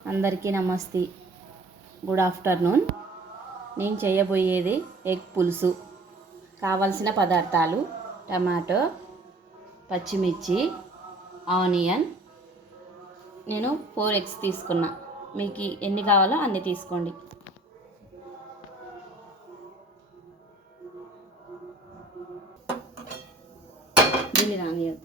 అందరికీ నమస్తే. Good afternoon. నేను చేయబోయేది ఎగ్ పులుసు. కావలసిన పదార్థాలు: టమాటో, పచ్చిమిర్చి, ఆనియన్. నేను 4 ఎగ్స్ తీసుకున్నా. మీకు ఎన్ని కావాలో అన్ని తీసుకోండి. దీన్ని రానియద్దు.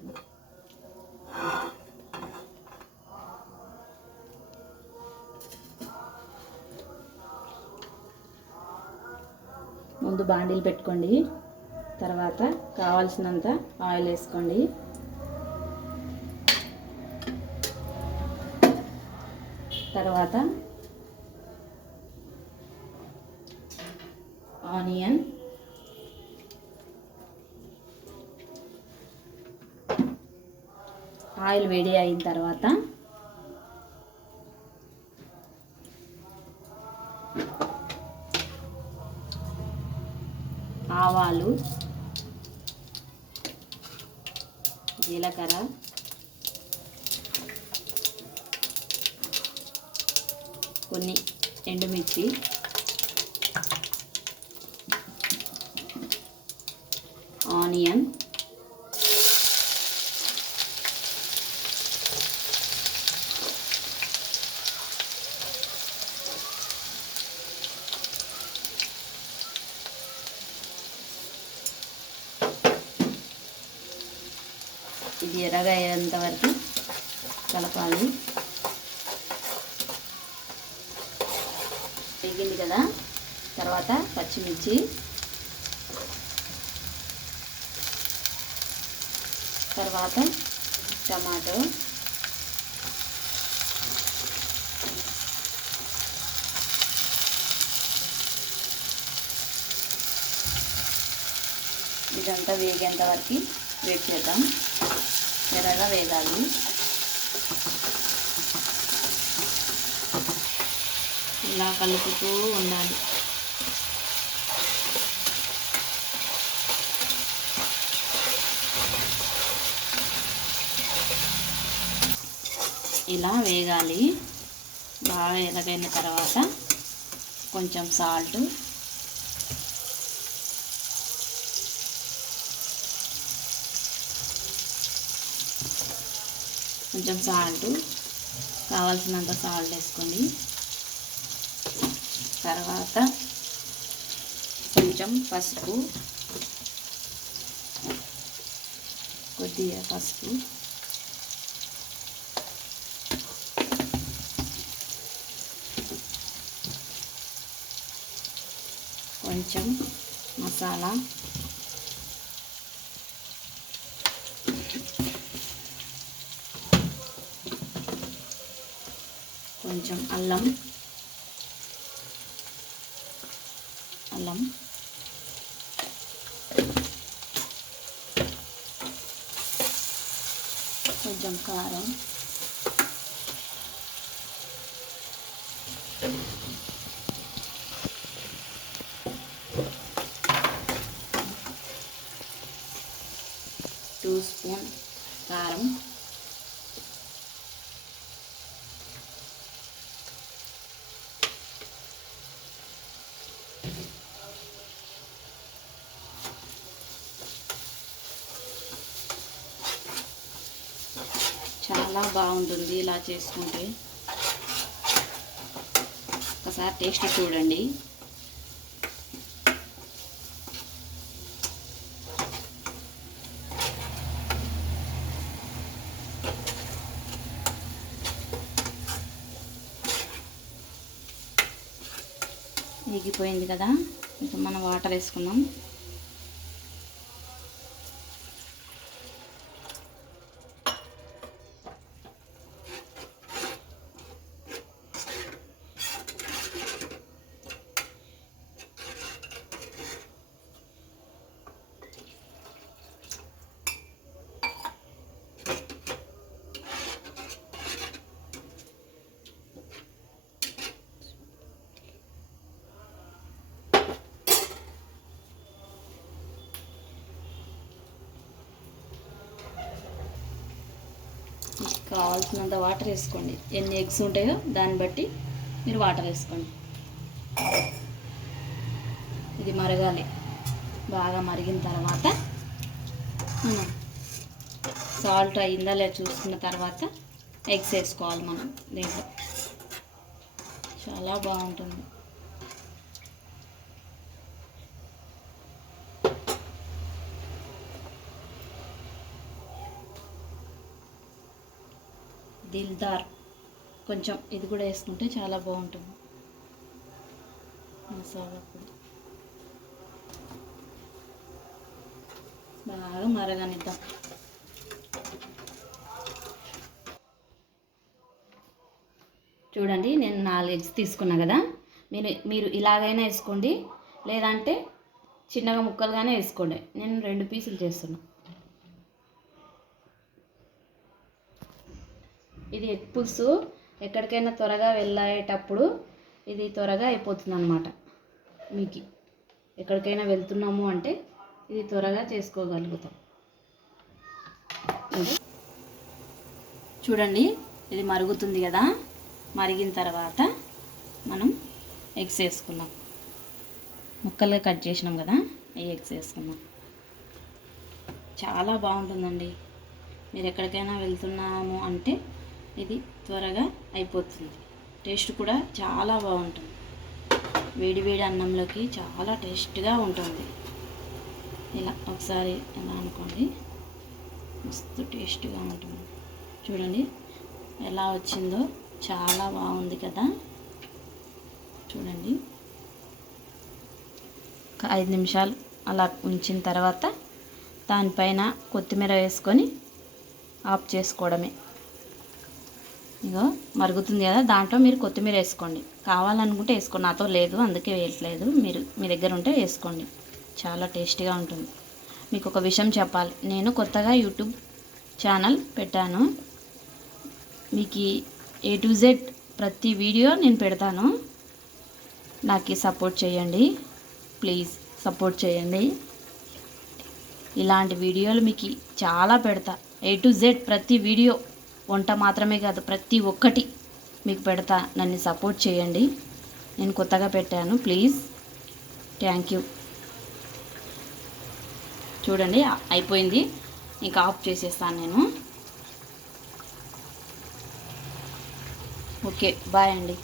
ముందు బాండీలు పెట్టుకోండి. తర్వాత కావాల్సినంత ఆయిల్ వేసుకోండి. తర్వాత ఆనియన్, ఆయిల్ వేడి అయిన తర్వాత ఆవాలు, జీలకర్ర, కొన్ని ఎండుమిర్చి, ఆనియన్, ఇది ఎర్రగా అయ్యేంత వరకు కలపాలి. వేగింది కదా. తర్వాత పచ్చిమిర్చి, తర్వాత టమాటో, ఇదంతా వేగేంత వరకు వెయిట్ చేద్దాం. ఎర్రగా వేగాలి. ఇలా కలుపుతూ ఉండాలి. ఇలా వేగాలి. బాగా ఎర్రగైన తర్వాత కొంచెం సాల్ట్, కావాల్సినంత సాల్ట్ వేసుకోండి. తర్వాత కొంచెం పసుపు, కొద్దిగా పసుపు, కొంచెం మసాలా, కొంచెం అల్లం, కొంచెం కారం, టూ స్పూన్ కారం, చాలా బాగుంటుంది ఇలా చేసుకుంటే. ఒకసారి టేస్ట్ చూడండి. వేగిపోయింది కదా. ఇంకా మనం వాటర్ వేసుకుందాం. కావాల్సినంత వాటర్ వేసుకోండి. ఎన్ని ఎగ్స్ ఉంటాయో దాన్ని బట్టి మీరు వాటర్ వేసుకోండి. ఇది మరగాలి. బాగా మరిగిన తర్వాత మనం సాల్ట్ అయిందా లేదా చూసుకున్న తర్వాత ఎగ్స్ వేసుకోవాలి. మనం దీంట్లో చాలా బాగుంటుంది. దిల్దార్ కొంచెం ఇది కూడా వేసుకుంటే చాలా బాగుంటుంది. మసాలా పొడి బాగా మరగనిద్దాం. చూడండి, నేను 4 ఎగ్స్ తీసుకున్నా కదా. మీరు ఇలాగైనా వేసుకోండి, లేదంటే చిన్నగా ముక్కలుగానే వేసుకోండి. నేను 2 పీసులు చేస్తున్నా. ఇది ఎగ్ పులుసు ఎక్కడికైనా త్వరగా వెళ్ళేటప్పుడు ఇది త్వరగా అయిపోతుంది అన్నమాట. మీకు ఎక్కడికైనా వెళ్తున్నాము అంటే ఇది త్వరగా చేసుకోగలుగుతాం. చూడండి, ఇది మరుగుతుంది కదా. మరిగిన తర్వాత మనం ఎగ్స్ వేసుకున్నాం. ముక్కలుగా కట్ చేసినాం కదా, ఈ ఎగ్స్ వేసుకున్నాం. చాలా బాగుంటుందండి. మీరు ఎక్కడికైనా వెళ్తున్నాము అంటే ఇది త్వరగా అయిపోతుంది. టేస్ట్ కూడా చాలా బాగుంటుంది. వేడి వేడి అన్నంలోకి చాలా టేస్ట్గా ఉంటుంది. ఇలా ఒకసారి ఎలా అనుకోండి, మస్తు టేస్ట్గా ఉంటుంది. చూడండి ఎలా వచ్చిందో, చాలా బాగుంది కదా. చూడండి, ఒక 5 నిమిషాలు అలా ఉంచిన తర్వాత దానిపైన కొత్తిమీర వేసుకొని ఆఫ్ చేసుకోవడమే. ఇగో మరుగుతుంది కదా, దాంట్లో మీరు కొత్తిమీర వేసుకోండి. కావాలనుకుంటే వేసుకోండి, నాతో లేదు అందుకే వేయట్లేదు. మీ దగ్గర ఉంటే వేసుకోండి. చాలా టేస్టీగా ఉంటుంది. మీకు ఒక విషయం చెప్పాలి, నేను కొత్తగా యూట్యూబ్ ఛానల్ పెట్టాను. మీకు A to Z ప్రతి వీడియో నేను పెడతాను. నాకు సపోర్ట్ చేయండి, ప్లీజ్ సపోర్ట్ చేయండి. ఇలాంటి వీడియోలు మీకు చాలా పెడతా. A to Z ప్రతి వీడియో, వంట మాత్రమే కాదు ప్రతి ఒక్కటి మీకు పెడతా. నన్ను సపోర్ట్ చేయండి. నేను కొత్తగా పెట్టాను, ప్లీజ్. Thank you. చూడండి అయిపోయింది, ఇంకా ఆఫ్ చేసేస్తాను నేను. ఓకే, బాయ్ అండి.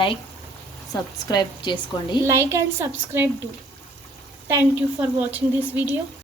లైక్ సబ్స్క్రైబ్ చేసుకోండి. Like and subscribe too. Thank you for watching this video.